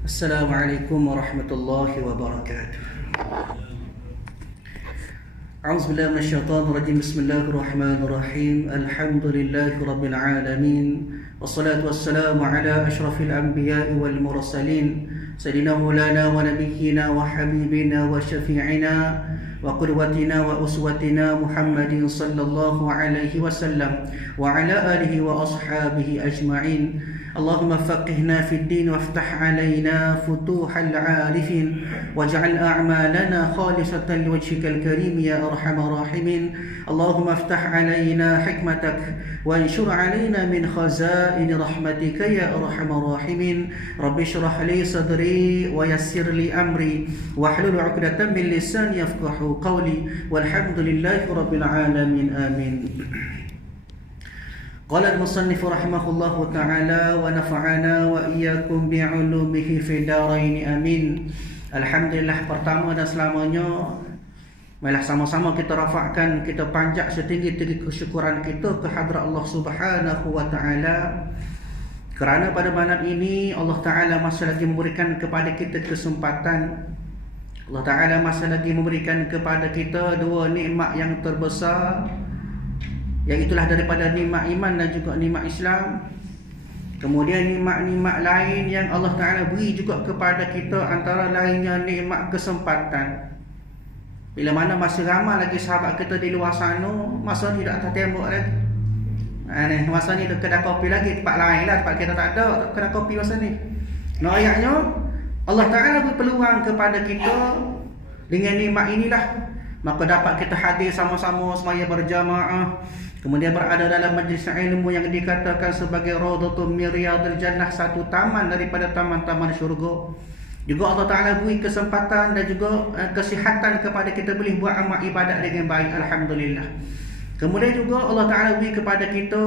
Assalamualaikum warahmatullahi wabarakatuh. A'udzubillahi minasyaitonir rajim. Bismillahirrahmanirrahim. Alhamdulillahi rabbil alamin. Wassalatu wassalamu ala asyrafil anbiya'i wal mursalin. Sayyidina maulana wa nabiyyina wa habibina wa syafi'ina wa qudwatina wa uswatina Muhammadin sallallahu alaihi wasallam wa ala alihi wa ashabihi ajma'in. اللهم فقهنا في الدين وافتح علينا فتوح العارفين واجعل أعمالنا خالصة لوجهك الكريم يا أرحم الراحمين. اللهم افتح علينا حكمتك وانشر علينا من خزائن رحمتك يا أرحم الراحمين. رب اشرح لي صدري ويسر لي أمري واحلل عقدة من لساني يفقهوا قولي والحمد لله رب العالمين آمين. قال المصنف رحمه الله تعالى ونفعنا وإياكم بعلومه في الدارين آمين. Alhamdulillah, pertama dan selamanya marilah sama-sama kita rafakkan, kita panjat setinggi-tinggi kesyukuran kita ke hadrat Allah Subhanahu wa taala, kerana pada malam ini Allah taala masih lagi memberikan kepada kita kesempatan. Allah taala masih lagi memberikan kepada kita dua nikmat yang terbesar, yang itulah daripada nikmat iman dan juga nikmat Islam. Kemudian nikmat-nikmat lain yang Allah Ta'ala beri juga kepada kita, antara lainnya nikmat kesempatan. Bila mana masih ramai lagi sahabat kita di luar sana, masa ni tak tembok lagi. Masa ni kedai kopi lagi, tempat lain lah, tempat kita tak ada kedai kopi masa ni. Ayatnya Allah Ta'ala beri peluang kepada kita dengan nikmat inilah, maka dapat kita hadir sama-sama semaya berjamaah, kemudian berada dalam majlis ilmu yang dikatakan sebagai Raudhatun min Riyadil Jannah, satu taman daripada taman-taman syurga. Juga Allah Ta'ala beri kesempatan dan juga kesihatan kepada kita boleh buat amal ibadat dengan baik, alhamdulillah. Kemudian juga Allah Ta'ala beri kepada kita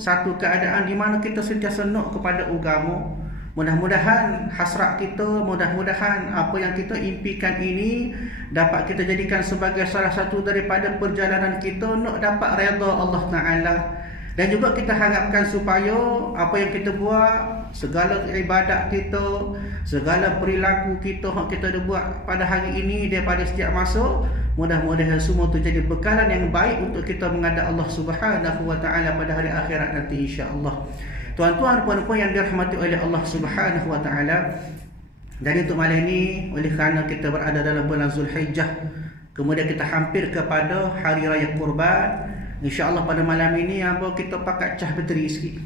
satu keadaan di mana kita sentiasa nak kepada agama. Mudah-mudahan hasrat kita, mudah-mudahan apa yang kita impikan ini dapat kita jadikan sebagai salah satu daripada perjalanan kita nak dapat redha Allah Ta'ala. Dan juga kita harapkan supaya apa yang kita buat, segala ibadat kita, segala perilaku kita yang kita dah buat pada hari ini daripada setiap masa, mudah-mudahan semua itu jadi bekalan yang baik untuk kita menghadap Allah Subhanahu wa taala pada hari akhirat nanti, insya-Allah. Tuan-tuan, puan-puan yang dirahmati oleh Allah Subhanahu wa taala, jadi untuk malam ini, oleh kerana kita berada dalam bulan Zulhijjah, kemudian kita hampir kepada hari raya Kurban, insya-Allah pada malam ini apa kita pakai cah bateri sikit.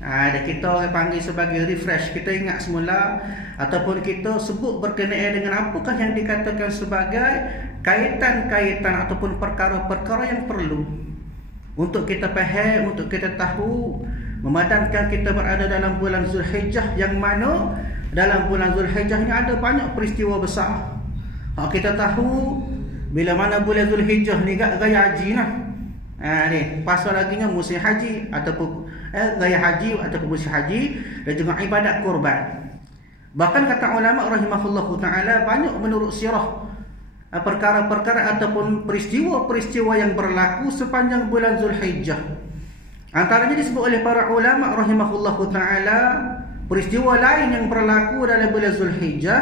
Ada kita orang panggil sebagai refresh, kita ingat semula ataupun kita sebut berkenaan dengan apakah yang dikatakan sebagai kaitan-kaitan ataupun perkara-perkara yang perlu untuk kita faham, untuk kita tahu, memadankan kita berada dalam bulan Zulhijjah, yang mana dalam bulan Zulhijjah ini ada banyak peristiwa besar. Kita tahu bila mana bulan Zulhijjah ni gaya haji lah. Ni pasal laginya musim haji ataupun gaya haji ataupun musim haji, dan juga ibadat kurban. Bahkan kata ulama rahimahullahu taala, banyak menurut sirah perkara-perkara ataupun peristiwa-peristiwa yang berlaku sepanjang bulan Zulhijjah. Antaranya disebut oleh para ulama rahimahullahu taala peristiwa lain yang berlaku dalam bulan Zulhijjah,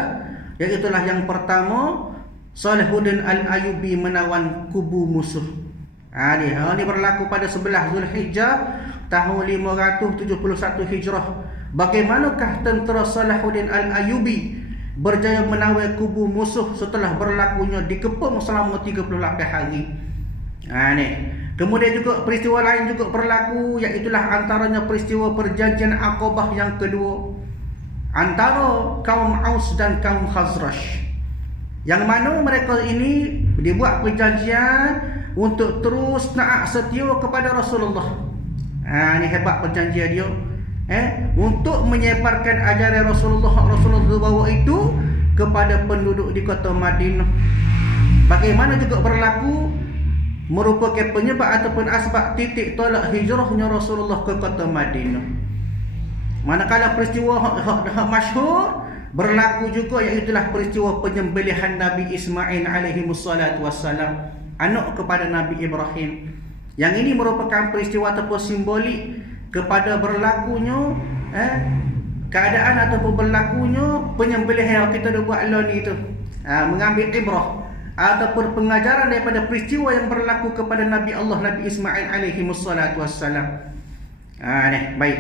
iaitulah yang pertama, Salahuddin Al-Ayyubi menawan kubu musuh. Ini berlaku pada 11 Zulhijjah tahun 571 Hijrah. Bagaimanakah tentera Salahuddin Al-Ayyubi berjaya menawan kubu musuh setelah berlakunya dikepung selama 38 hari. Kemudian juga peristiwa lain juga berlaku, iaitulah antaranya peristiwa perjanjian Aqabah yang kedua antara kaum Aus dan kaum Khazraj, yang mana mereka ini dibuat perjanjian untuk terus taat setia kepada Rasulullah. Ini hebat perjanjian dia, untuk menyebarkan ajaran Rasulullah bawa itu kepada penduduk di kota Madinah. Bagaimana juga berlaku merupakan penyebab ataupun asbab titik tolak hijrahnya Rasulullah ke kota Madinah. Manakala peristiwa masyhur berlaku juga, iaitulah peristiwa penyembelihan Nabi Ismail alaihi wassalatu wassalam, anak kepada Nabi Ibrahim. Yang ini merupakan peristiwa ataupun simbolik kepada berlakunya keadaan ataupun berlakunya penyembelihan yang kita dah buat lah ni tu. Mengambil ibrah ataupun pengajaran daripada peristiwa yang berlaku kepada Nabi Allah Nabi Ismail alaihi wassalatu wassalam. Baik.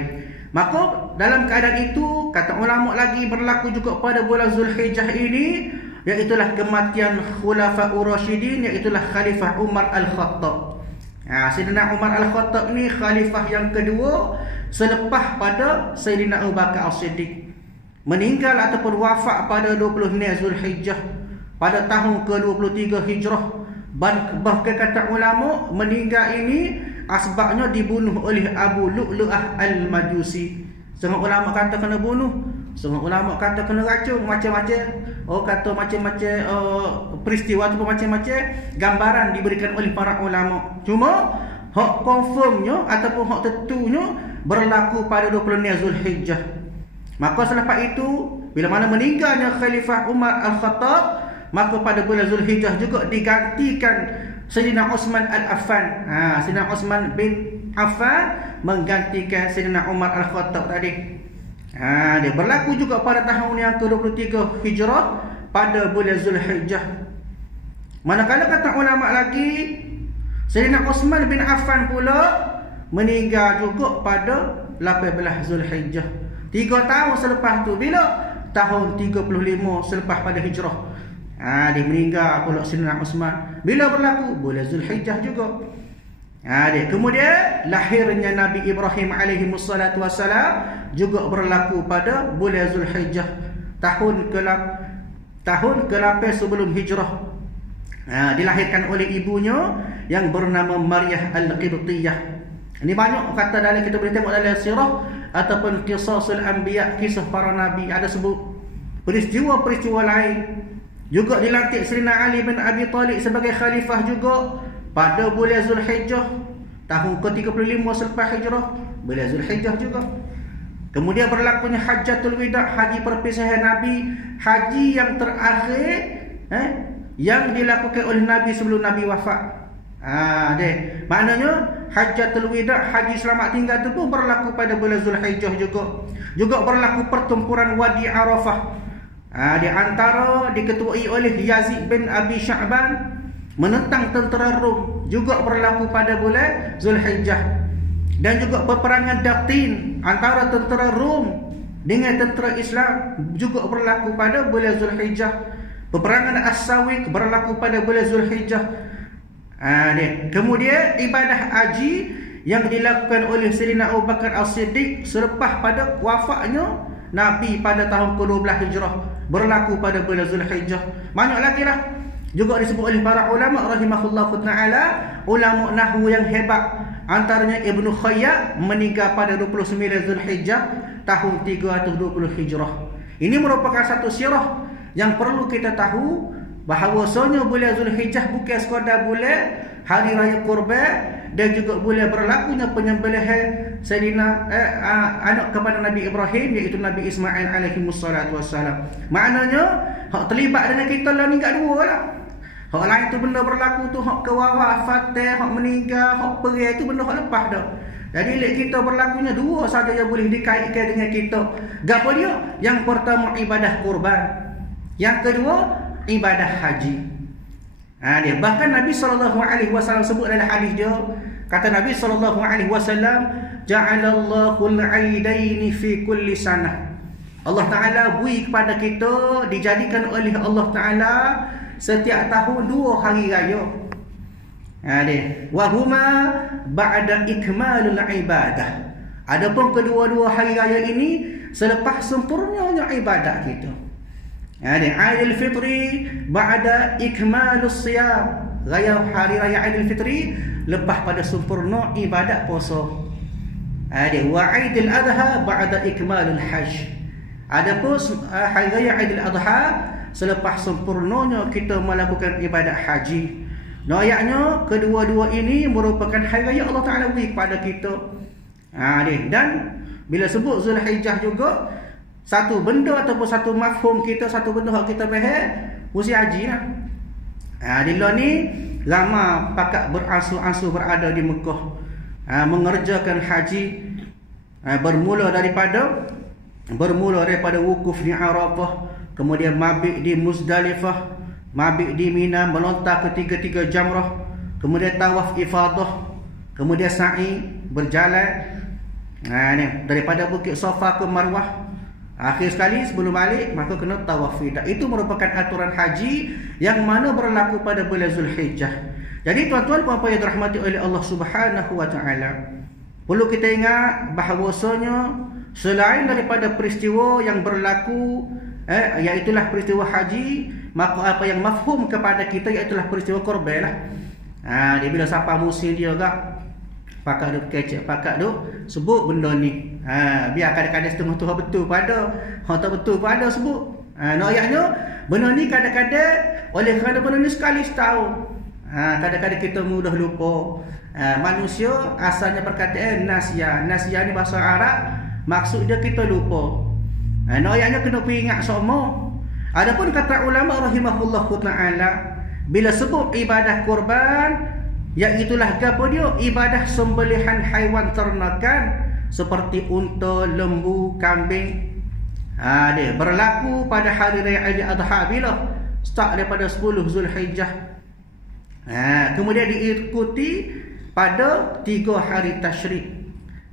Maka dalam keadaan itu, kata ulama lagi, berlaku juga pada bulan Zulhijjah ini, iaitulah kematian Khulafa'ur Rasyidin, iaitulah Khalifah Umar Al-Khattab. Sayyidina Umar Al-Khattab ni khalifah yang kedua selepas pada Sayyidina Abu Bakar As-Siddiq. Meninggal ataupun wafat pada 20 Zulhijjah pada tahun ke-23 Hijrah. Bahkan kata ulama, meninggal ini asbabnya dibunuh oleh Abu Lu'lu'ah Al-Majusi. Setengah ulama kata kena bunuh, setengah ulama kata kena racun, macam-macam. Kata macam-macam peristiwa tu macam-macam gambaran diberikan oleh para ulama. Cuma hak confirmnya ataupun hak tentunya berlaku pada 20 Zulhijjah. Maka selepas itu, bila mana meninggalnya Khalifah Umar Al-Khattab, maka pada bulan Zulhijjah juga digantikan Sayyidina Uthman Al-Affan. Sayyidina Uthman bin Affan menggantikan Sayyidina Umar Al-Khattab tadi. Dia berlaku juga pada tahun yang ke-23 Hijrah pada bulan Zulhijjah. Manakala kata ulama lagi, Sayyidina Uthman bin Affan pula meninggal juga pada 18 Zulhijjah. 3 tahun selepas tu, bila tahun 35 selepas pada hijrah. Dia meninggal pula Sayyidina Uthman. Bila berlaku? Bulan Zulhijjah juga. Kemudian lahirnya Nabi Ibrahim alaihi wassalatu wassalam juga berlaku pada bulan Zulhijjah, tahun ke-8 sebelum hijrah. Dilahirkan oleh ibunya yang bernama Maryah Al-Qibtiyah. Ini banyak kata dalam kita boleh tengok dalam sirah ataupun Qisasul Anbiya, kisah para nabi, ada sebut peristiwa-peristiwa lain. Juga dilantik Sayyidina Ali bin Abi Talib sebagai khalifah juga pada bulan Zulhijjah, tahun ke-35 selepas hijrah, bulan Zulhijjah juga. Kemudian berlakunya Hajjatul Wida', haji perpisahan Nabi, haji yang terakhir yang dilakukan oleh Nabi sebelum Nabi wafat. Maknanya Hajjatul Wida', haji selamat tinggal itu pun berlaku pada bulan Zulhijjah juga. Juga berlaku pertempuran Wadi Arafah. Di antara diketuai oleh Yazid bin Abi Sya'ban menentang tentera Rom, juga berlaku pada bulan Zulhijjah. Dan juga peperangan Daqin antara tentera Rom dengan tentera Islam juga berlaku pada bulan Zulhijjah. Peperangan As-Sawiq berlaku pada bulan Zulhijjah. Kemudian ibadah haji yang dilakukan oleh Sayyidina Abu Bakar As-Siddiq selepas pada wafatnya Nabi pada tahun ke-12 Hijrah, berlaku pada bulan Zulhijjah. Banyak lagi lah. Juga disebut oleh para ulama rahimahullahu ta'ala, ulama nahwu yang hebat. Antaranya Ibnu Khayyat meninggal pada 29 Zulhijjah tahun 320 Hijrah. Ini merupakan satu sirah yang perlu kita tahu, bahawasanya bulan Zulhijjah bukan sekadar bulan hari raya Kurban, dan juga bulan berlakunya penyembelihan Sayyidina anak kepada Nabi Ibrahim, iaitu Nabi Ismail alaihi wassalatu wassalam. Maknanya hak terlibat dengan kita lah ni kat dua lah. Hak lain tu benda berlaku tu, hak kewafatan, hak meninggal, hak pergi tu benda hak lepas dah. Jadi lek kita berlakunya dua saja yang boleh dikaitkan dengan kita. Gapo dia? Yang pertama ibadah kurban, yang kedua ibadah haji. Dia bahkan Nabi SAW sebut dalam hadis dia, kata Nabi SAW, ja'alallahu al-aidaini fi kulli sanah. Allah Ta'ala beri kepada kita, dijadikan oleh Allah Ta'ala setiap tahun 2 hari raya. Wa huma ba'da ikmalul ibadah. Adapun kedua-dua hari raya ini selepas sempurnanya ibadat kita. Aidil Fitri ba'da ikmalus siyam. Raya hari raya Aidil Fitri lepas pada sempurna ibadat puasa. Wa Aidil Adha ba'da ikmalul hajj. Adapun hari raya Aidil Adha selepas sempurnanya kita melakukan ibadat haji. Ayatnya kedua-dua ini merupakan hari raya Allah Ta'ala beri kepada kita. Dan bila sebut Zulhijjah juga, satu benda ataupun satu mafhum kita, satu benda yang kita faham, mesti haji lah. Di luar ni lama pakat beransur-ansur berada di Mekah mengerjakan haji, bermula daripada bermula daripada wukuf di Arafah, kemudian mabit di Muzdalifah, mabit di Mina, melontar ketiga-tiga jamrah, kemudian tawaf ifadah, kemudian sa'i, berjalan ni daripada Bukit Safa ke Marwah. Akhir sekali sebelum balik maka kena tawaf wida. Itu merupakan aturan haji yang mana berlaku pada bulan Zulhijjah. Jadi tuan-tuan puan-puan yang dirahmati oleh Allah Subhanahu wa taala, perlu kita ingat bahawasanya selain daripada peristiwa yang berlaku iaitulah peristiwa haji, maka apa yang mafhum kepada kita iaitulah peristiwa korban lah. Dia bila sampai musim dia agak pakak duk kecek, pakak duk sebut benda ni. Biar kadang-kadang setengah tu betul pada, tak betul pada sebut. Ayatnya benda ni kadang-kadang oleh kerana benda ni sekali setahun. Kadang-kadang kita mudah lupa. Manusia asalnya perkataan nasya. Nasya ni bahasa Arab, maksud dia kita lupa. Ayatnya kena ingat semua. Adapun kata ulama rahimahullahu taala, bila sebut ibadah kurban, iaitulah apa dia? Ibadah sembelihan haiwan ternakan seperti unta, lembu, kambing. Dia berlaku pada hari raya Aidil-Adha bila start daripada 10 Zulhijjah. Kemudian diikuti pada 3 hari tasyrik.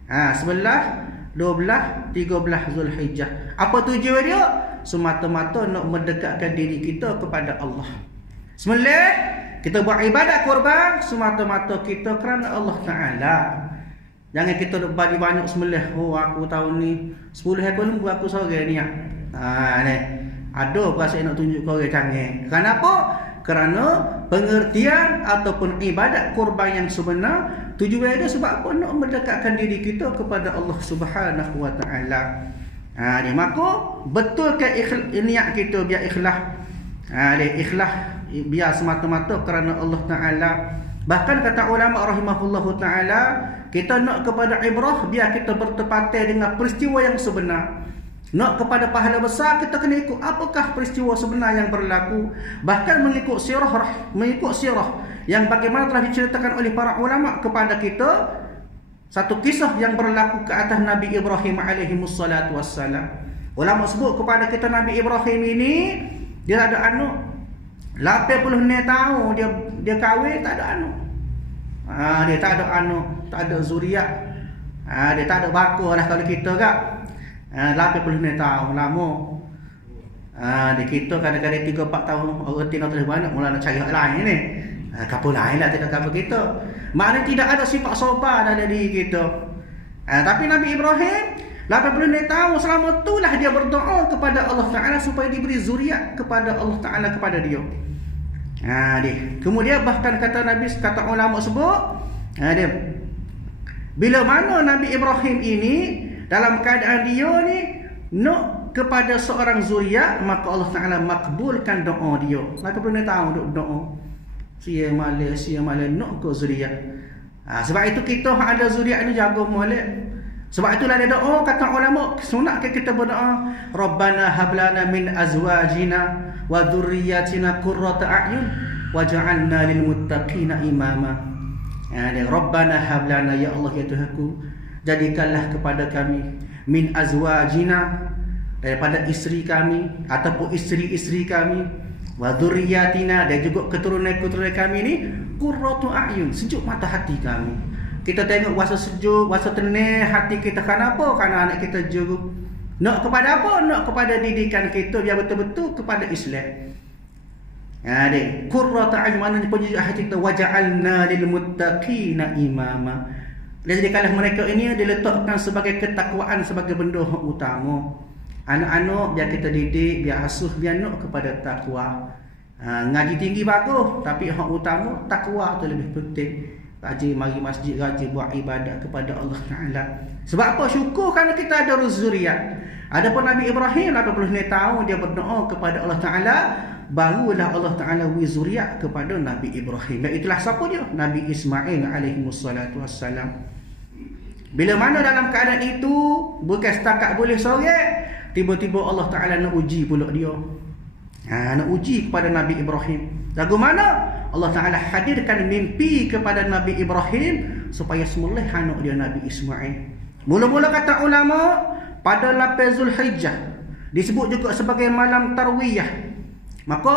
11, 12, 13 Zulhijjah. Apa tujuan dia? Semata-mata nak mendekatkan diri kita kepada Allah. Sembelih, kita buat ibadat kurban semata-mata kita kerana Allah Ta'ala. Jangan kita banyak sembelih. Aku tahun ni 10 ekor lembu aku sore ni. Ni ada perasaan nak tunjuk kau orang canggih. Kenapa? Kerana pengertian ataupun ibadat kurban yang sebenar, tujuan dia sebab apa? Nak mendekatkan diri kita kepada Allah Subhanahu wa taala. Ni maka betulkan niat kita biar ikhlas. Ikhlas biar semata-mata kerana Allah Ta'ala. Bahkan kata ulama rahimahullahu ta'ala, kita nak kepada ibrah biar kita bertepatan dengan peristiwa yang sebenar. Nak kepada pahala besar, kita kena ikut apakah peristiwa sebenar yang berlaku. Bahkan mengikut sirah yang bagaimana telah diceritakan oleh para ulama kepada kita, satu kisah yang berlaku ke atas Nabi Ibrahim alaihimussalatu wassalam. Ulama sebut kepada kita Nabi Ibrahim ini dia ada anak 80 tahun dia kahwin tak ada anak. Dia tak ada anak, tak ada zuriat. Dia tak ada bakal lah kalau kita kak. 80 tahun lama. Dia kita kadang-kadang 3-4 tahun orang tina terus banyak mula nak cari hak lain ni. Kapal lain lah tidak kapal kita. Maknanya tidak ada sifat sopan dalam diri kita. Tapi Nabi Ibrahim 80 tahun selama itulah dia berdoa kepada Allah Ta'ala supaya diberi zuriat kepada Allah Ta'ala kepada dia. Kemudian bahkan kata Nabi, kata ulama sebut, bila mana Nabi Ibrahim ini dalam keadaan dia ni nak kepada seorang zuriat, maka Allah Ta'ala makbulkan doa dia. 80 tahun duk doa, sia malah nak ke zuriat. Sebab itu kita ada zuriat ni jaga molek. Sebab itulah dia doa, kata ulama, sunatkan kita berdoa, Rabbana hablana min azwajina wa dhurriyyatina qurrata a'yun waj'alna lil muttaqina imama. Rabbana hablana, ya Allah ya Tuhanku, jadikanlah kepada kami min azwajina, daripada isteri kami ataupun isteri-isteri kami, wa dhurriyyatina, dan juga keturunan-keturunan kami ni qurratu a'yun, sejuk mata hati kami. Kita tengok wasa sejuk, wasa tenang hati kita. Kenapa? Kerana anak kita juru. Nak kepada apa? Nak kepada didikan kita biar betul-betul kepada Islam. Qurratu a'yun maknanya penyejuk hati kita. Waja'alna lil muttaqina imama. Jadi kalau mereka ini diletakkan sebagai ketakwaan, sebagai benda utama. Anak-anak biar kita didik, biar asuh, biar nak kepada takwa. Ngaji tinggi bagus, tapi hak utama takwa tu lebih penting. Rajin mari masjid, rajin buat ibadat kepada Allah Ta'ala. Sebab apa? Syukur kerana kita ada zuriat. Adapun Nabi Ibrahim 80 tahun dia berdoa kepada Allah Ta'ala, barulah Allah Ta'ala beri zuriat kepada Nabi Ibrahim. Dan itulah siapa dia? Nabi Ismail alaihimussalatu wassalam. Bila mana dalam keadaan itu bukan setakat boleh sorang, tiba-tiba Allah Ta'ala nak uji pula dia. Nak uji kepada Nabi Ibrahim. Lagu mana? Allah Ta'ala hadirkan mimpi kepada Nabi Ibrahim supaya sembelih anak dia Nabi Ismail. Mula-mula kata ulama, pada 8 Zulhijjah, disebut juga sebagai malam tarwiyah. Maka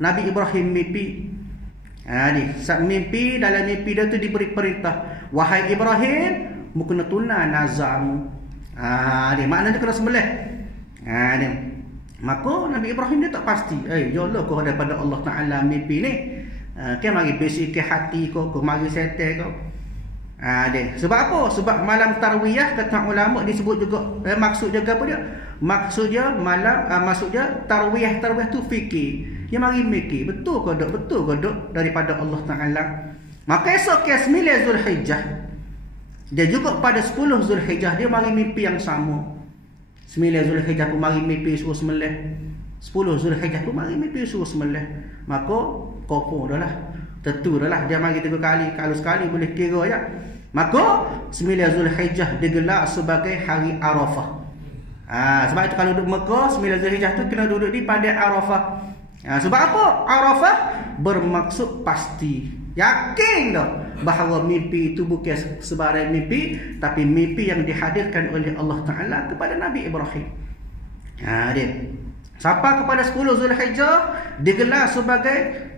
Nabi Ibrahim mimpi. Saat mimpi, dalam mimpi dia tu diberi perintah, wahai Ibrahim, mu kena tunai nazarmu. Maknanya kena sembelih. Maka Nabi Ibrahim dia tak pasti. Ya Allah, kau daripada Allah Ta'ala mimpi ni. Kan mari besi ke hati kau mari settle kau. Sebab apa? Sebab malam tarwiyah kata ulama disebut juga maksud juga apa dia? Maksud dia malam maksud dia tarwiyah tu fikir. Dia mari mikir, betul ke dok daripada Allah Taala. Maka esok ke 9 Zulhijjah. Dia juga pada 10 Zulhijjah dia mari mimpi yang sama. 9 Zulhijjah pun mari mimpi suruh sembelih. 10 Zulhijjah pun mari mimpi suruh sembelih. Maka kopo dah lah. Tentu dah lah dia mari 3 kali, kalau sekali boleh kira ya. Maka 9 Zulhijjah digelar sebagai hari Arafah. Sebab itu kalau duduk Mekah 9 Zulhijjah tu kena duduk di pada Arafah. Sebab apa? Arafah bermaksud pasti, yakin dah bahawa mimpi itu bukan sebarang mimpi, tapi mimpi yang dihadirkan oleh Allah Ta'ala kepada Nabi Ibrahim. Dia sampai kepada 10 Zulhijjah digelar sebagai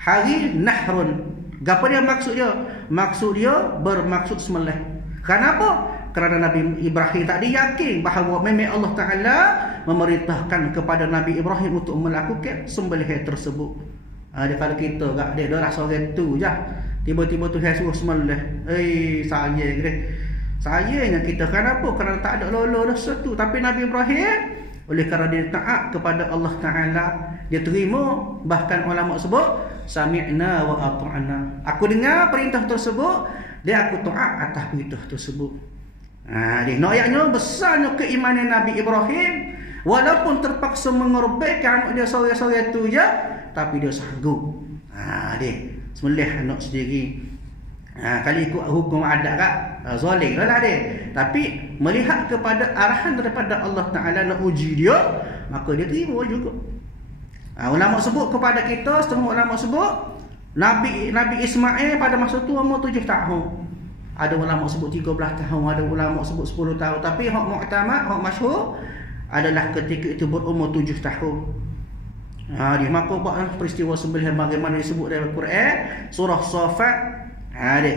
hari Nahrun. Apa dia maksud dia? Maksud dia bermaksud sembelih. Kenapa? Kerana Nabi Ibrahim tadi yakin bahawa memang Allah Ta'ala memerintahkan kepada Nabi Ibrahim untuk melakukan sembelih tersebut. Dia kalau kita dia dah seorang tu je, tiba-tiba tu dia suruh sembelih. Sayangnya kita. Kenapa? Kerana tak ada lolo dah satu. Tapi Nabi Ibrahim, oleh kerana dia taat kepada Allah Ta'ala, dia terima. Bahkan ulama sebut sami'na wa ata'na. Aku dengar perintah tersebut, dia aku taat atas perintah tersebut. Ayatnya besarnya keimanan Nabi Ibrahim, walaupun terpaksa mengorbankan anak dia sore-sore tu je, tapi dia sanggup. Dia sembelih anak sendiri. Kali ikut hukum adat kak, zalim lah dia. Tapi melihat kepada arahan daripada Allah Ta'ala nak uji dia, maka dia terima juga. Ulama sebut kepada kita, setengah ulama sebut Nabi Ismail pada masa tu umur 7 tahun. Ada ulama sebut 13 tahun, ada ulama sebut 10 tahun. Tapi hak mu'tamad, hak masyhur adalah ketika itu berumur 7 tahun. Dia maka buat peristiwa sembelihan bagaimana disebut dalam Quran, surah Safat.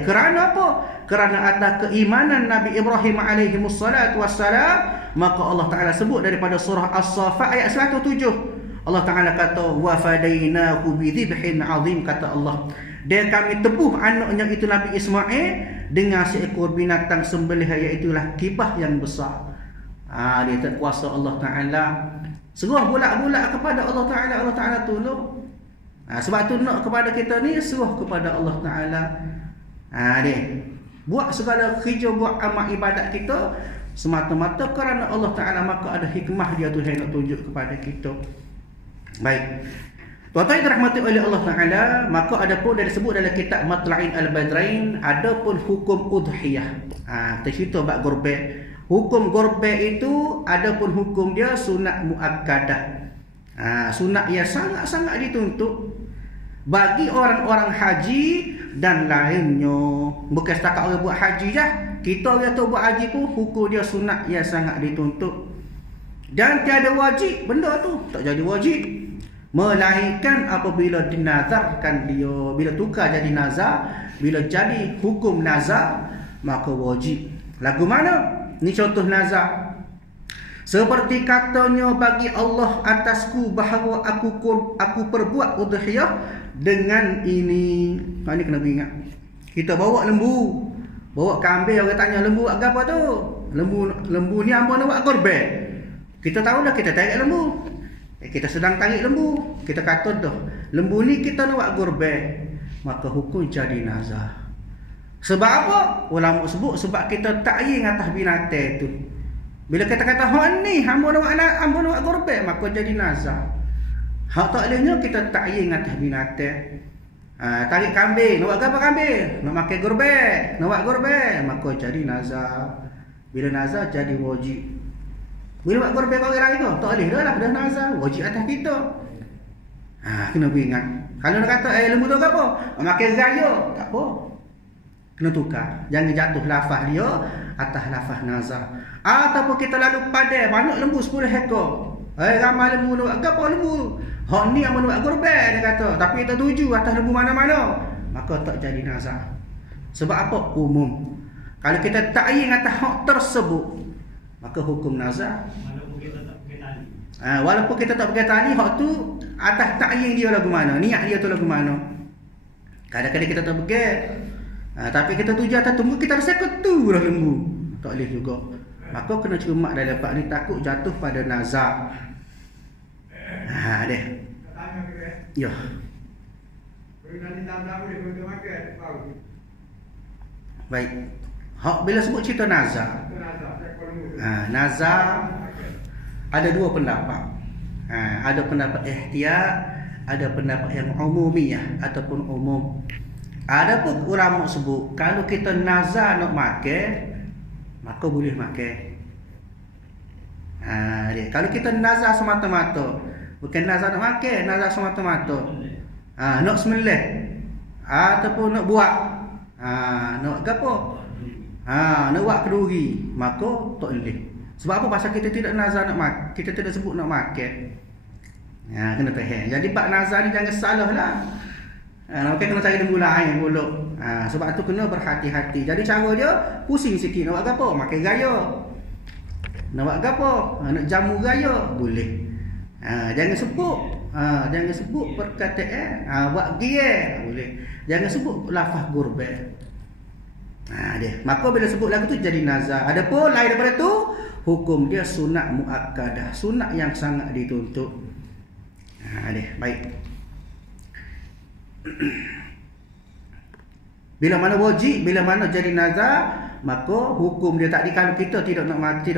Kerana apa? Kerana ada keimanan Nabi Ibrahim alaihi wassalatu wassalam, maka Allah Ta'ala sebut daripada surah As-Safat ayat 107. Allah Ta'ala kata wa fadainahu bidhibhin azim, kata Allah, dan kami tebuh anaknya itu Nabi Ismail dengan seekor binatang sembelih, iaitulah kibah yang besar. Dia tak kuasa Allah Ta'ala. Seruah bulat-bulat kepada Allah Ta'ala, Allah Ta'ala tolong. Sebab tu nak kepada kita ni seruah kepada Allah Ta'ala. Dia buat segala kerja, buat amal ibadat kita semata-mata kerana Allah Ta'ala, maka ada hikmah dia tu yang nak tunjuk kepada kita. Baik, tuan-tuan yang dirahmati oleh Allah Ta'ala, maka ada pun dari sebut dalam kitab Matla'in Al-Badrain, ada pun hukum udhiyah. Tercerita bab korban. Hukum korban itu ada pun hukum dia sunat muakkadah. Sunat yang sangat-sangat dituntut bagi orang-orang haji dan lainnya. Bukan setakat orang buat haji je. Kita orang tu buat haji pun hukum dia sunat yang sangat dituntut. Dan tiada wajib benda tu, tak jadi wajib. Melainkan apabila dinazarkan dia, bila tukar jadi nazar, bila jadi hukum nazar, maka wajib. Lagu mana? Ni contoh nazar. Seperti katanya bagi Allah atasku bahawa aku perbuat udhiyah dengan ini. Ini kena ingat. Kita bawa lembu, bawa kambing, orang tanya lembu buat apa tu? Lembu ni apa nak buat korban? Kita tahu dah, kita tarik lembu. Kita sedang tarik lembu, kita kata dah lembu ni kita nak buat korban, maka hukum jadi nazar. Sebab apa? Ulama sebut sebab kita ta'yin atas binatang tu. Bila kita kata hak ni hamba nak buat korban, maka jadi nazar. Hak tak lainnya kita ta'yin atas binatang. Tarik kambing, nak buat apa kambing? Nak makan korban, nak buat korban, maka jadi nazar. Bila nazar jadi wajib. Bila buat korban kau orang lain tu, tak boleh dah lah, dah nazar, wajib atas kita. Kena ingat. Kalau nak kata lembu tu apa? Makan raya, tak apa. kena tukar. Jangan jatuh lafaz dia atas lafaz nazar. Ataupun kita lalu padai banyak lembu 10 ekor. Ramai lembu tu, apa lembu? Hak ni yang buat korban dia kata, tapi kita tuju atas lembu mana-mana, maka tak jadi nazar. Sebab apa? Umum. Kalau kita ta'yin atas hak tersebut, maka hukum nazar. Walaupun kita tak pakai tali, hak tu atas ta'yin dia lagu mana, niat dia tu lagu mana. Kadang-kadang kita tak pakai, tapi kita tuju atas tunggu, kita rasa ketu lah lembu, tak boleh juga. Maka kena cermat dah dapat ni, takut jatuh pada nazar. Deh. Ya. Baik. Hak bila sebut cerita nazar. Nazar ada dua pendapat. Ada pendapat ihtiyat, ada pendapat yang umumiyah ataupun umum. Ada pun ulama sebut kalau kita nazar nak makan, maka boleh makan. Kalau kita nazar semata-mata, bukan nazar nak makan, nazar semata-mata. Nak sembelih ataupun nak buat nak apa? Nak buat keduri, maka tak boleh. Sebab apa? Pasal kita tidak nazar nak makan, kita tidak sebut nak makan. Kena faham. Jadi bab nazar ni jangan salah lah. Nak kena cari lembu lain pula. Sebab tu kena berhati-hati. Jadi cara dia pusing sikit, nak buat apa? Makan gaya. Nak buat apa? Nak jamu gaya, boleh. Jangan sebut jangan sebut perkataan buat dia, boleh. Jangan sebut lafaz qurban. Dia. Maka bila sebut lagu tu jadi nazar. Adapun lain daripada tu, hukum dia sunat muakkadah, sunat yang sangat dituntut. Dia. Baik. Bila mana wajib, bila mana jadi nazar, maka hukum dia tadi kalau kita tidak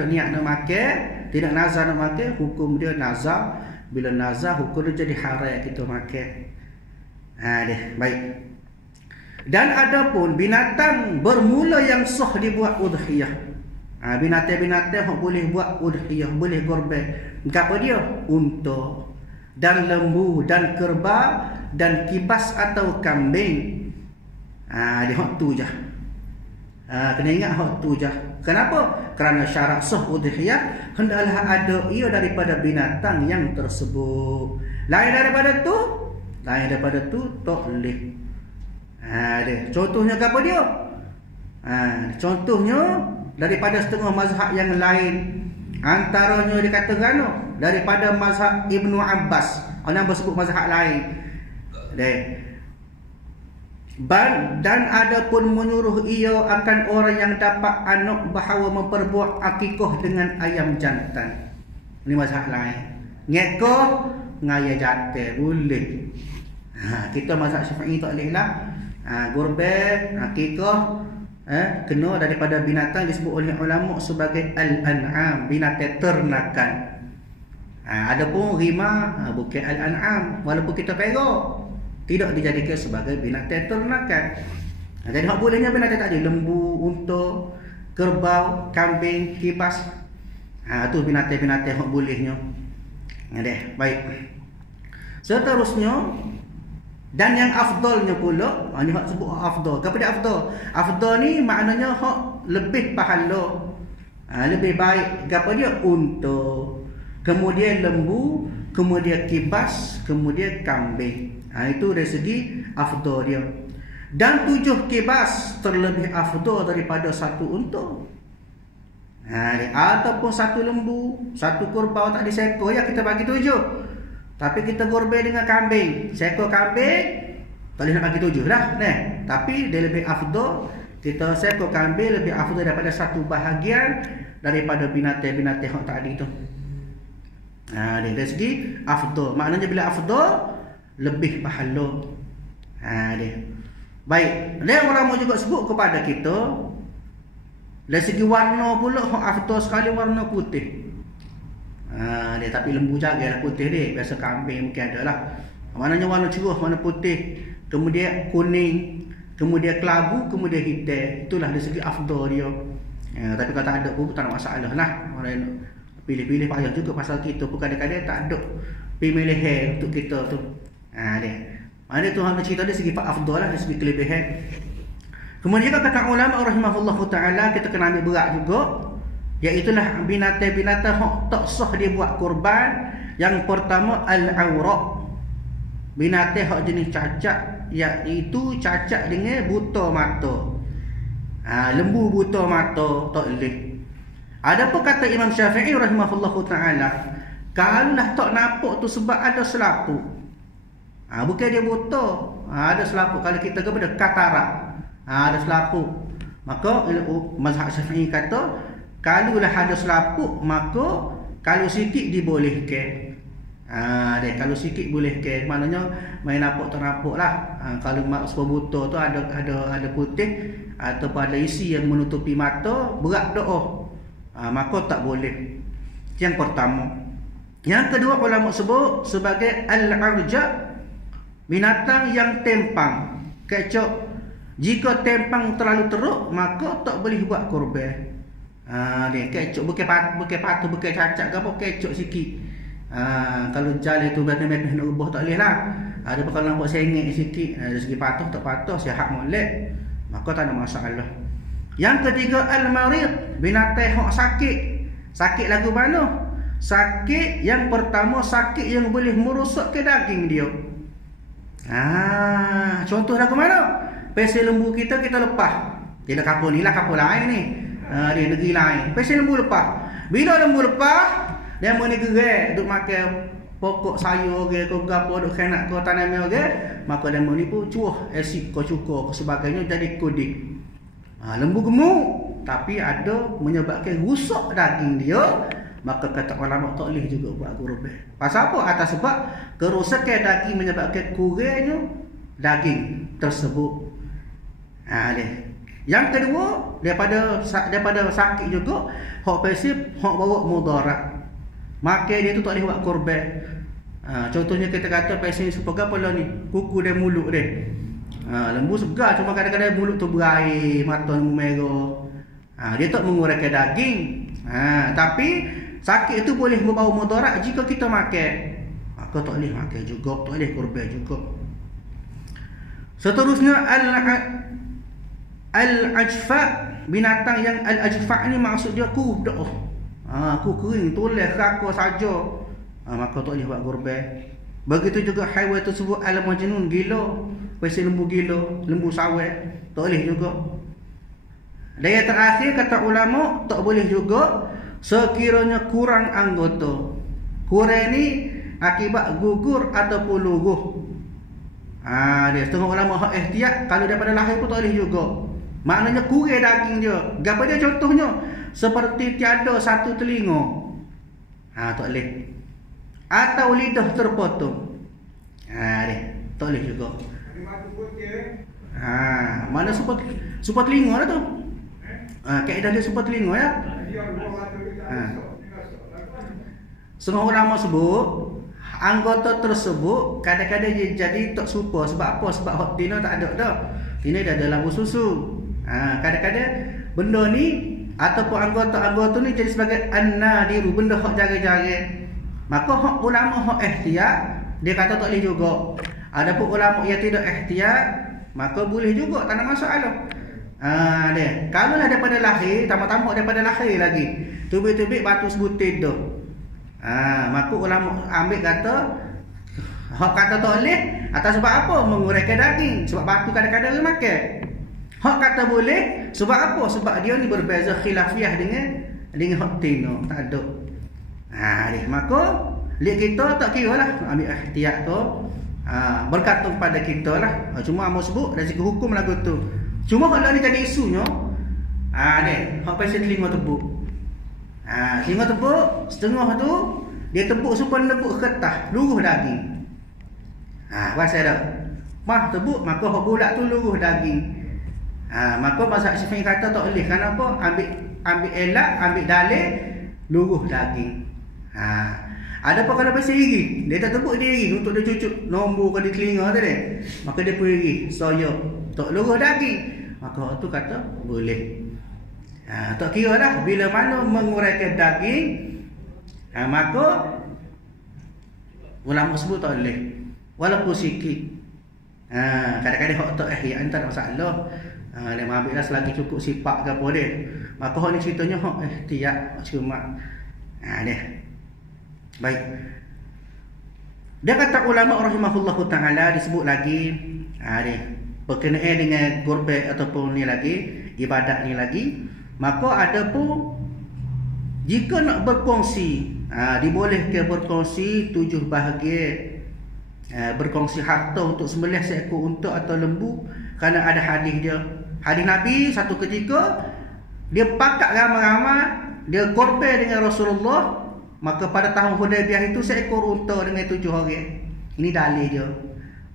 niat nak makan, tidak nazar nak makan, hukum dia nazar. Bila nazar, hukum dia jadi haram kita makan. Dia. Baik. Dan adapun binatang bermula yang sah dibuat udhiyah. Binatang-binatang yang boleh buat udhiyah, boleh korban. Apa dia? Unta dan lembu dan kerbau dan kibas atau kambing. Dia hak tu je. Kena ingat hak tu je. Kenapa? Kerana syarat sah udhiyah hendaklah ada ia daripada binatang yang tersebut. Lain daripada tu tak boleh. Contohnya apa dia? Contohnya daripada setengah mazhab yang lain. Antaranya dikatakan daripada mazhab Ibnu Abbas. Orang bersebut mazhab lain. Dan ada pun menyuruh ia akan orang yang dapat anak bahawa memperbuat akikah dengan ayam jantan. Ini mazhab lain. Ngekah ngaya jantan boleh. Kita mazhab Syafi'i tak boleh lah. Qurban, akikah kena daripada binatang disebut oleh ulama sebagai al-an'am, binatang ternakan. Adapun rima bukan al-an'am, walaupun kita perak tidak dijadikan sebagai binatang ternakan. Jadi hak bolehnya binatang tadi lembu, unta, kerbau, kambing, kibas. Tu binatang-binatang hak bolehnya. Baik. Seterusnya dan yang afdalnya pula, ni hak sebut afdal. Kepada afdal. Afdal ni maknanya hak lebih pahala. Lebih baik. Apa dia? Unta, kemudian lembu, kemudian kibas, kemudian kambing. Itu dari segi afdal dia. Dan 7 kibas terlebih afdal daripada 1 unta. Ataupun 1 lembu, 1 kerbau tak disekor, ya kita bagi 7. Tapi kita korban dengan kambing, seekor kambing tak boleh nak bagi 7 dah. Tapi dia lebih afdal. Kita seekor kambing lebih afdal daripada 1 bahagian daripada binatang-binatang yang tadi tu. Dari segi afdal. Maknanya bila afdal lebih pahala. Dia. Baik. Dia ulama juga sebut kepada kita dari segi warna pula afdal sekali warna putih. Dia tapi lembu jagalah putih dia. Biasa kambing mungkin ada lah. Maknanya warna cerah, warna putih, kemudian kuning, kemudian kelabu, kemudian hitam. Itulah dari segi afdal dia. Tapi kalau tak ada pun tak ada masalah lah. Orang pilih-pilih payah juga pasal kita pun kadang-kadang tak ada pemilihan untuk kita tu. Dia. Maknanya tu hang cerita dia segi afdal lah, dari segi kelebihan. Kemudian kata ulama rahimahullahu taala, kita kena ambil berat juga, iaitulah binatang-binatang hak tak sah dia buat kurban. Yang pertama al-awra, binatang hak jenis cacat, iaitu cacat dengan buta mata. Lembu buta mata tak boleh. Adapun kata Imam Syafi'i rahimahullahu taala, kalau lah tak nampak tu sebab ada selapu, bukan dia buta, ada selapu. Kalau kita kepada katarak, ada selapu, maka mazhab Syafi'i kata kalau lah ada selapu, maka kalau sikit dibolehkan. Kalau sikit boleh ke, maknanya main nampak tak nampak lah. Kalau sebab buta tu ada putih ataupun ada isi yang menutupi mata, berat doa, maka tak boleh. Yang pertama. Yang kedua, ulama sebut sebagai al-arja, binatang yang tempang, kecoh. Jika tempang terlalu teruk, maka tak boleh buat kurban. Dia kecoh, bukan patut, bukan cacat ke apa, kecoh sikit. Kalau jalan tu mepeh nak ubah tak boleh lah. Ada kalau nampak sengit sikit, dari segi patuh tak patuh, sihat molek, maka tak ada masalah. Yang ketiga, al-marid, binatang hak sakit. Sakit lagu mana? Sakit yang pertama, sakit yang boleh merosak ke daging dia. Contoh lagu mana? Pesel lembu kita lepas. Kita kapur ni lah, kapur lain ni, di negeri lain. Pesel lembu lepas. Bila lembu lepas, dia mau ni gerak duk makan pokok sayur ke gapo, duk kena ke tanam ke, maka dia mau ni pun cuah asid ke cuka ke sebagainya, jadi kudik. Lembu gemuk tapi ada menyebabkan rusak daging dia, maka kata ulama tak boleh juga buat kurban. Pasal apa? Atas sebab kerosakan daging menyebabkan kurangnya daging tersebut. Yang kedua, daripada sakit juga, hak pasif, hak bawa mudarat. Maka dia tu tak boleh buat kurban. Contohnya kita kata pasif sepaga pula ni, kuku dia, mulut dia. Lembu segar, cuma kadang-kadang mulut tu berair, mata merah. Dia tak mengurangkan daging. Tapi sakit itu boleh membawa mudarat jika kita makan. Maka tak boleh makan juga, tak boleh kurban juga. Seterusnya al-ajfa, binatang yang al-ajfa ni maksud dia kuda. Ku kering, tulis, raka saja, maka tak boleh buat kurban. Begitu juga haiwan tersebut al-majnun, gila, pasal lembu gila, lembu sawit, tak boleh juga. Dan yang terakhir kata ulama, tak boleh juga sekiranya kurang anggota. Kurang ni akibat gugur ataupun luguh. Dia setengah ulama hak ihtiyat, kalau daripada lahir pun tak boleh juga. Maknanya kurang daging dia. Apa dia contohnya? Seperti tiada satu telinga, tak boleh. Atau lidah terpotong, dia tak boleh juga. Mana super telinga lah tu. Kaedah dia super telinga ya. Semua ulama sebut anggota tersebut kadang-kadang dia jadi tak super. Sebab apa? Sebab hak tina tak ada dah. Tina dah ada lampu susu. Kadang-kadang benda ni ataupun anggota-anggota ni jadi sebagai an-nadiru, benda hak jarang-jarang. Maka hak ulama hak ihtiyat, dia kata tak boleh juga. Adapun ulama yang tidak ihtiyat, maka boleh juga, tak ada masalah. Kalau lah daripada lahir, tambah-tambah daripada lahir lagi, tubik-tubik batu sebutir tu, maka ulama ambil kata hak kata tak boleh atas sebab apa? Mengurangkan daging. Sebab batu kadang-kadang dia makan. Hak kata boleh sebab apa? Sebab dia ni berbeza khilafiah dengan hak tino, tak ada. Maka lihat kita tak kira lah, ambil ihtiyat tu, bergantung pada kita lah. Cuma amal sebut dari segi hukum lagu tu. Cuma kalau ni jadi isunya, hak pasal telinga tebuk. Telinga tebuk, setengah tu dia tebuk supaya tebuk kertas, luruh daging. Pasal dah mah tebuk, maka hak bulat tu luruh daging. Maka mazhab Syafi'i kata tak boleh. Kenapa? Ambil elak, ambil dalil, luruh daging. Ada apa kalau pasal iri? Dia tak tebuk dia iri untuk dia cucuk nombor ke di telinga tu dia. Maka dia pun iri, saya tak luruh daging. Maka tu kata boleh. Tak kira lah bila mana mengurangkan daging, maka ulama sebut tak boleh. Walaupun sikit. Kadang-kadang hak tak tak ada masalah. Dia ambil lah selagi cukup sifat ke apa dia. Maka hak ni ceritanya tiap cuma dia. Baik. Dia kata ulama rahimahullahu taala disebut lagi dia berkenaan dengan kurban ataupun ni lagi ibadat ni lagi. Maka ada pun jika nak berkongsi, dibolehkan berkongsi 7 bahagian. Berkongsi harta untuk sembelih seekor unta atau lembu, kerana ada hadis dia. Hadis Nabi satu ketika dia pakat ramai-ramai, dia korban dengan Rasulullah. Maka pada tahun Hudaybiyah itu seekor unta dengan 7 orang. Ini dalil dia.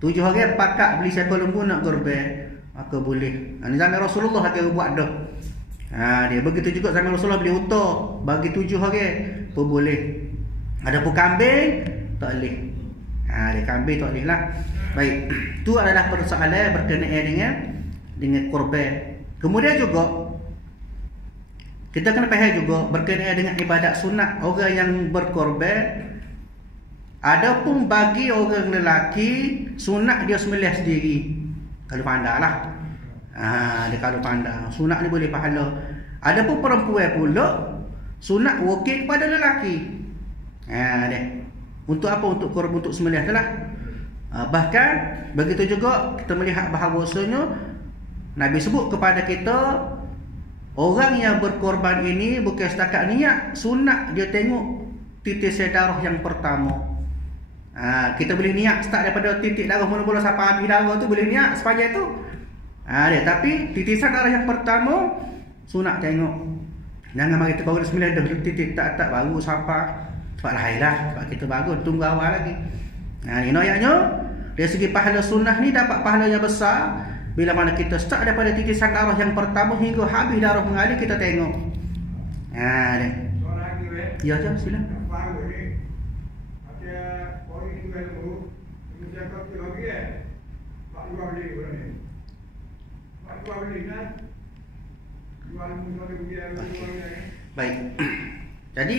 7 orang pakat beli seekor lembu nak korban, maka boleh. Ini zaman Rasulullah dia buat dah. Dia begitu juga zaman Rasulullah beli unta bagi 7 orang pun boleh. Ada pun kambing tak boleh. Dia kambing tak boleh lah. Baik, itu adalah persoalan berkenaan dengan korban. Kemudian juga kita kena faham juga berkenaan dengan ibadat sunat orang yang berkorban. Ada pun bagi orang lelaki sunat dia sembelih sendiri. Kalau pandai lah. Dia kalau pandai sunat ni boleh pahala. Ada pun perempuan pula sunat wakil kepada lelaki. Dia untuk apa? Untuk korban, untuk sembelih itulah. Bahkan begitu juga kita melihat bahawasanya Nabi sebut kepada kita, orang yang berkorban ini bukan setakat niat sunat dia tengok titik darah yang pertama. Kita boleh niat start daripada titik darah mula-mula sampai habis darah tu, boleh niat sepanjang tu. Tapi titisan darah yang pertama sunat tengok. Jangan mari kita baru sembilan dah titik tak baru sampai. Sebab lahirlah, sebab kita bangun tunggu awal lagi. Ini ayatnya dari segi pahala sunnah ni dapat pahala yang besar bila mana kita start daripada titisan darah yang pertama hingga habis darah mengalir, kita tengok. Dia. Ya je, sila. Baik. Jadi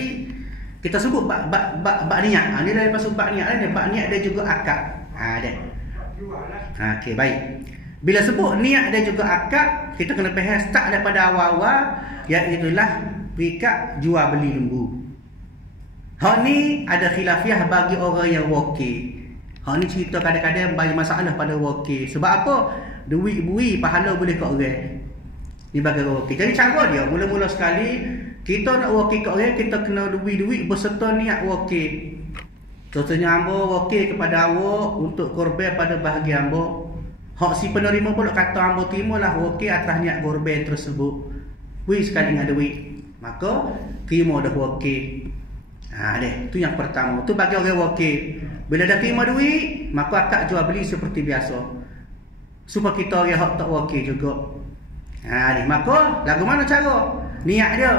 kita sebut bab niat. Ni dari masuk bab niat ni, bab niat dia juga akad. Dia. Okey, baik. Bila sebut niat dia juga akad, kita kena faham start daripada awal-awal, iaitu perikat jual beli lembu. Hak ni ada khilafiah bagi orang yang wakil. Hak ni cerita kadang-kadang bagi masalah pada wakil. Sebab apa? Duit bui pahala boleh kat orang. Ni bagi orang wakil. Jadi cara dia mula-mula sekali kita nak wakil kat orang, kita kena duit berserta niat wakil. Contohnya hamba wakil kepada awak untuk korban pada bahagian hamba. Hak si penerima pula kata hamba terimalah wakil atas niat korban tersebut. Wih sekali dengan duit, maka terima dah wakil. Itu yang pertama. Tu bagi orang wakil. Bila dah terima duit, maka akad jual beli seperti biasa. Supaya kita orang hak tak wakil juga. Maka lagu mana cara? Niat dia.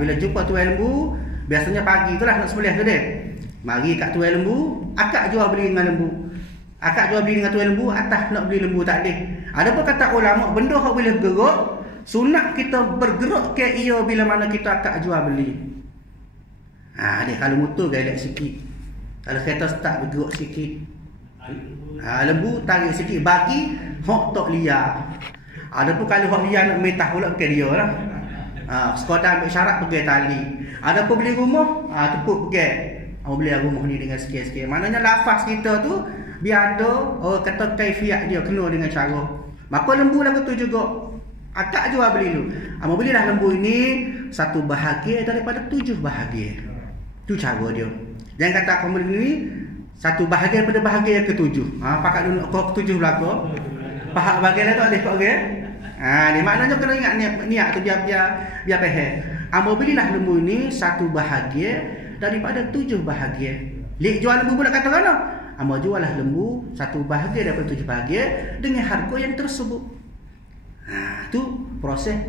Bila jumpa tuan lembu, biasanya pagi itulah nak sembelih tu dia. Mari kat tuan lembu, akad jual beli dengan lembu. Akad jual beli dengan tuan lembu, atas nak beli lembu tak boleh. Ada pun kata ulama, benda hak boleh gerak, sunat kita bergerak ke ia bila mana kita akad jual beli. Dia kalau motor galak sikit. Kalau kereta start bergerak sikit. Lembu tarik sikit bagi hak tak liar. Ada pun kalau hak liar nak metah pula bukan dia lah. Sekadar ambil syarat pegang tali. Ada pun beli rumah, tepuk pegang. Beli rumah ni dengan sikit-sikit. Maknanya lafaz kita tu biar ada orang kata kaifiat dia kena dengan cara. Maka lembu lagu tu juga akad jual beli tu. Belilah lembu ini satu bahagian daripada 7 bahagian. Tu cara dia. Jangan kata aku beli ni satu bahagian daripada bahagian yang ke-7. Pakat dulu kau ke-7 belaka. Pahak bahagian tu ada kau orang. Ni maknanya kena ingat niat tu biar faham. Belilah lembu ini satu bahagian daripada 7 bahagian. Lek jual lembu pula kata mana? Jual lah lembu satu bahagian daripada 7 bahagian dengan harga yang tersebut. Tu proses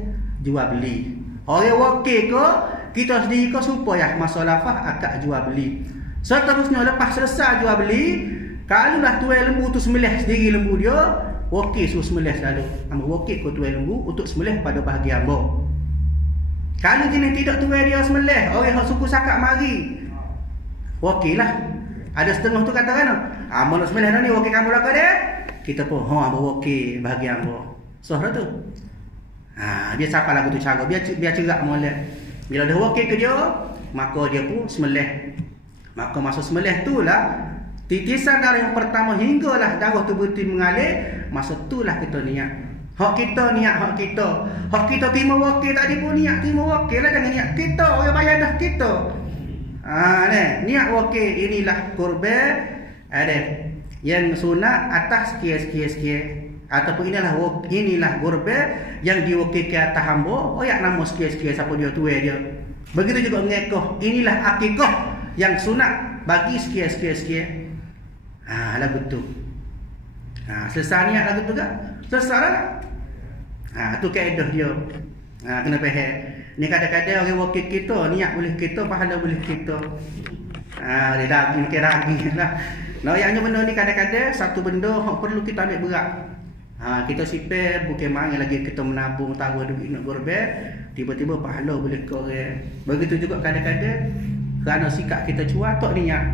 jual beli. Orang wakil ke kita sendiri ke supaya masalah akad jual beli. Seterusnya lepas selesai jual beli, kalau dah tuan lembu tu sembelih sendiri lembu dia, wakil suruh sembelih selalu. Wakil ke tuan lembu untuk sembelih pada bahagian hamba. Kalau jenis tidak tuan dia sembelih, orang hak suku sakat mari. Wakil lah. Ada setengah tu kata kan, nak sembelih dah ni wakil kamu lah ke dia? Kita pun, hamba wakil bahagian hamba. Soh dah tu. Dia siapa lagu tu cara, biar cerak molek. Bila dah okey kerja, maka dia pun sembelih. Maka masa sembelih itulah titisan darah yang pertama hinggalah darah tu berhenti mengalir, masa itulah kita niat. Hak kita niat, hak kita terima wakil tadi pun niat terima wakil lah, jangan niat kita orang bayar dah kita. Niat wakil inilah kurban yang sunat atas sikit ataupun inilah kurban yang diwakilkan atas hamba, nama sikit siapa dia tuai dia. Begitu juga mengekoh, inilah akikah yang sunat bagi sikit. Lagu tu. Selesai niat lagu tu kan? Selesai lah. Tu kaedah dia. Kena faham. Ni kadang-kadang orang wakil kita niat boleh kita, pahala boleh kita. Dia lagi makin lagi lah. Yang benda ni kadang-kadang satu benda yang perlu kita ambil berat. Kita sipir bukan main lagi kita menabung taruh duit nak korban, tiba-tiba pahala boleh korek. Begitu juga kadang-kadang kerana sikap kita cuak tak niat.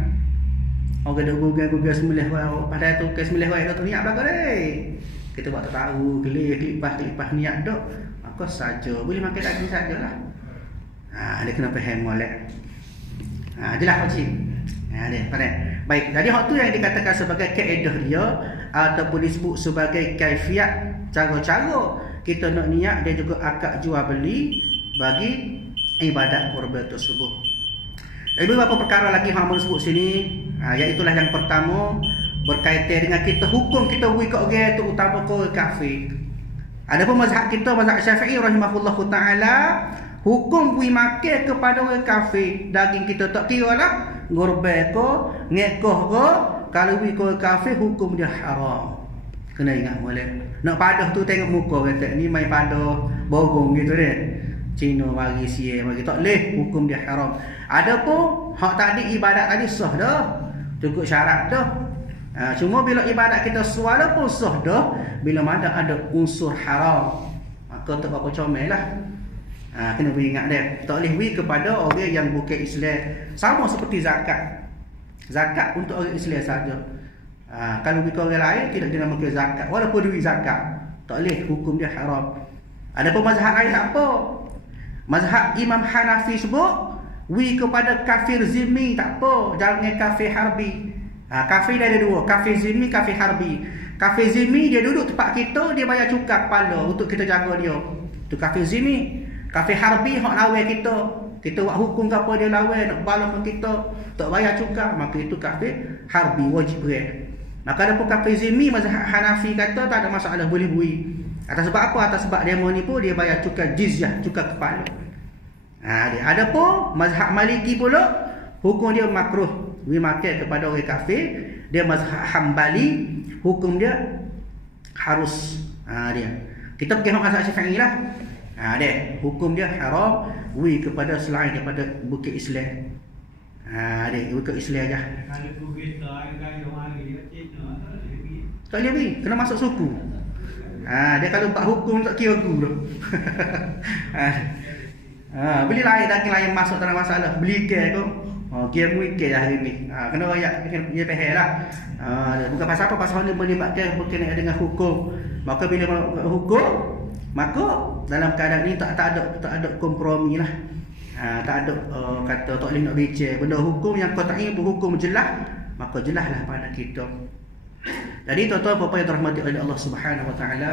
Orang dah gugur sembelih pada tu ke sembelih tu niat belakang kita buat tak tahu, kelipah niat dok, maka saja boleh makan daging sajalah. Dia kena faham molek. Itulah pakcik. Dia pandai. Baik, jadi hak tu yang dikatakan sebagai kaedah dia ataupun disebut sebagai kaifiat, cara-cara kita nak niat dan juga akad jual beli bagi ibadat korban tersebut. Beberapa perkara lagi yang sebut sini, iaitulah yang pertama berkaitan dengan kita hukum kita beri kat orang tu utama ke kafir. Adapun mazhab kita, mazhab Syafi'i rahimahullah taala, hukum beri makan kepada orang kafir, daging kita tak kira lah korban ke ngekoh ke, kalau beri ke kafir hukum dia haram. Kena ingat boleh. Nak padah tu tengok muka kata ni main padah borong gitu deh. Cina bagi sia bagi tak leh, hukum dia haram. Adapun hak tadi ibadat tadi sah dah. Cukup syarat dah. Cuma bila ibadat kita suara pun sah dah, bila mana ada unsur haram, maka tak apa comel lah. Kena ingat dia. Tak boleh beri kepada orang yang bukan Islam. Sama seperti zakat. Zakat untuk orang Islam saja. Kalau beri ke orang lain tidak dinamakan zakat, walaupun duit zakat. Tak boleh, hukum dia haram. Ada pun mazhab lain tak apa. Mazhab Imam Hanafi sebut beri kepada kafir zimmi tak apa, jangan kafir harbi. Kafir dia ada dua, kafir zimmi, kafir harbi. Kafir zimmi dia duduk tempat kita, dia bayar cukai kepala untuk kita jaga dia. Itu kafir zimmi. Kafir harbi hak lawan kita. Kita buat hukum ke apa dia lawan nak balas kita, tak bayar cukai, maka itu kafir harbi, wajib beri. Maka ada pun kafir zimmi, mazhab Hanafi kata tak ada masalah, boleh beri. Atas sebab apa? Atas sebab dia menipu, dia bayar cukai jizyah, cukai kepala. Ada pun mazhab Maliki pula, hukum dia makruh beri makan kepada orang kafir. Dia mazhab Hambali, hukum dia harus. Dia kita pergi mazhab Syafi'i lah. Dia hukum dia haram beri kepada selain daripada bukit Islam. Dia bukit Islam aja. Tak boleh beri, kena masuk suku. Dia kalau buat hukum tak kira guru. Beli lain daging lain masuk dalam masalah. Beli ke tu. Game weekend hari ni. Kena rakyat dia faham lah. Bukan pasal apa, pasal ni melibatkan berkenaan dengan hukum. Maka bila hukum, maka dalam keadaan ni tak ada kompromi lah. Tak ada kata tak boleh nak bincang. Benda hukum yang qat'i berhukum jelas, maka jelaslah pada kita. Jadi tuan-tuan apa yang dirahmati oleh Allah Subhanahu Wa Taala,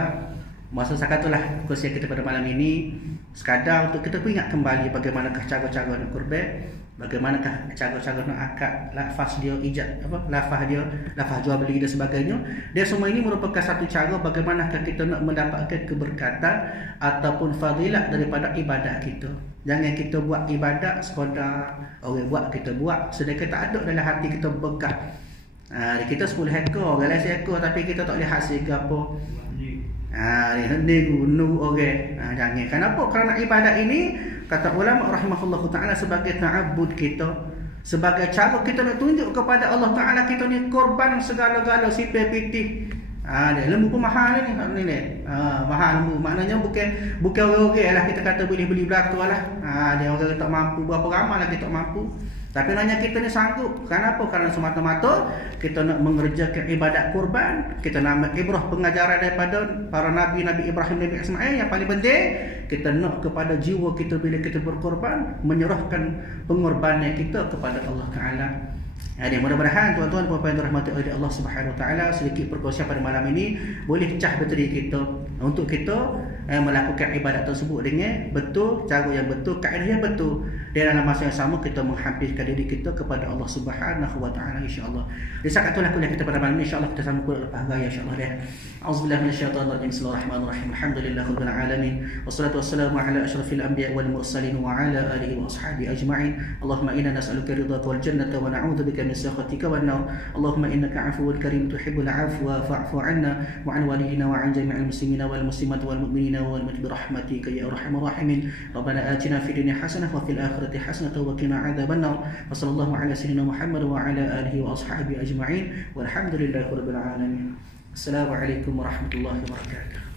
masa sakatulah kursi kita pada malam ini sekadar untuk kita ingat kembali bagaimanakah cara-cara nak kurban, bagaimanakah cara-cara nak akad, lafaz dia ijab apa, lafaz jual beli dan sebagainya. Dia semua ini merupakan satu cara bagaimanakah kita nak mendapatkan keberkatan ataupun fadilat daripada ibadat kita. Jangan kita buat ibadat sekadar orang buat kita buat, sedangkan tak ada dalam hati kita berkah. Kita 10 ekor, orang lain 1 ekor, tapi kita tak boleh hasil ke apa. Ni gunu orang. Jangan. Kenapa? Kerana ibadat ini kata ulama rahimahullah taala sebagai ta'abbud kita, sebagai cara kita nak tunjuk kepada Allah Taala kita ni korban segala-gala sipir pitih. Dia lembu pun mahal ni mahal lembu. Maknanya bukan orang-orang lah kita kata boleh beli belaka lah. Dia orang tak mampu, berapa ramai lagi tak mampu. Tapi nanya kita ni sanggup. Kenapa? Karena semata-mata kita nak mengerjakan ibadat kurban. Kita nak ambil ibrah pengajaran daripada para Nabi Ibrahim, Nabi Ismail. Yang paling penting, kita nak kepada jiwa kita bila kita berkorban, menyerahkan pengorbanan kita kepada Allah Ta'ala. Jadi mudah-mudahan tuan-tuan puan-puan yang dirahmati oleh Allah Subhanahu Wa Taala, sedikit perkongsian pada malam ini boleh pecah bateri kita untuk kita melakukan ibadat tersebut dengan betul, cara yang betul, kaedah yang betul. Dan dalam masa yang sama kita menghampirkan diri kita kepada Allah Subhanahu Wa Taala, insya-Allah. Di saat itulah kuliah kita pada malam ini, insya-Allah kita sambung kuliah lepas raya, insya-Allah deh. Auzubillahi minasyaitonir rajim. Bismillahirrahmanirrahim. Alhamdulillahirabbil alamin. Wassalatu wassalamu ala asyrafil anbiya'i wal mursalin wa ala alihi wa ashabihi ajma'in. Allahumma inna nas'aluka ridhaka wal jannata wa na'udzubika min sakhatika wan nar. Allahumma innaka 'afuwun karim tuhibbul 'afwa fa'fu 'anna wa 'an walidina wa 'an jami'il muslimina wal muslimat wal mu'minina wal mu'minat bi rahmatika ya arhamar rahimin. Rabbana atina fid dunya hasanah wa fil akhirati hasanah wa qina 'adzaban nar. Wa sallallahu ala sayyidina Muhammad wa ala alihi wa ashabihi ajma'in. Walhamdulillahirabbil alamin. Assalamualaikum warahmatullahi wabarakatuh.